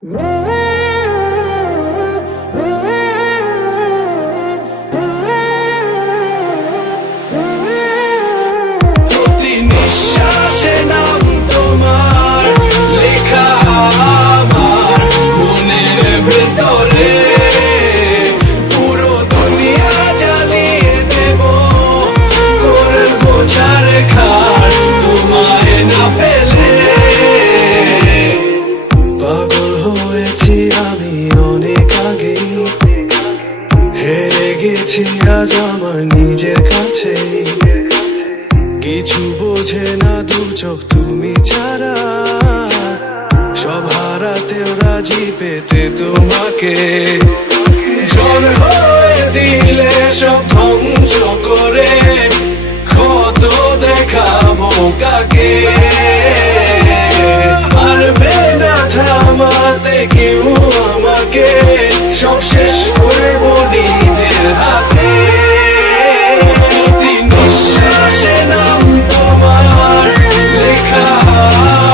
প্রতি নিঃশ্বাসে নাম তোমার লেখা আমার মনের ভেতরে, পুরো দুনিয়া জ্বালিয়ে দেব, করবো ছারখার তোমায় না পেলে। পাগল হয়েছি আমি অনেক আগে, হেরে গেছি আজ আমার নিজের কাছে। কিছু বোঝে না দু চোখ তুমি ছাড়া, সব হারাতেও রাজি পেতে তোমাকে। ঝড় হয়ে দিলে সব ধ্বংস করে, ক্ষত দেখাবো কাকে। পারবে না থামাতে কেউ আমাকে, সব শেষ করবো নিজের হাতে। নিঃশ্বাসে নাম তোমার লেখা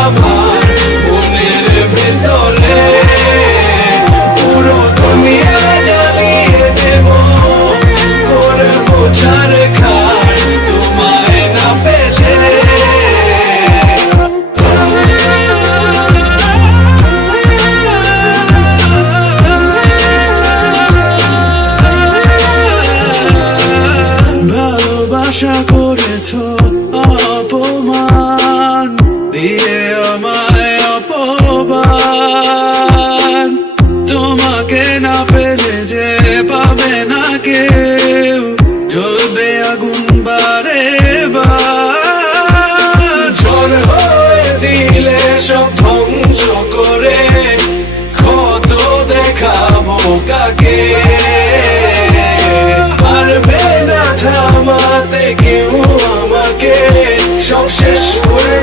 আমার মনের ভেতরে, পুরো দুনিয়া জ্বালিয়ে দেব, করবো ছারখার তোমায় না পেলে। ভালোবাসা করেছো অপমান দিয়ে আমায় অপমান, তোমাকে না পেলে যে পাবে না কেউ, জ্বলবে আগুন বারে বার। ঝড় হয়ে দিলে সব ধ্বংস করে, ক্ষত দেখাবো কাকে। পারবে না থামাতে কেউ আমাকে, সব শেষ করে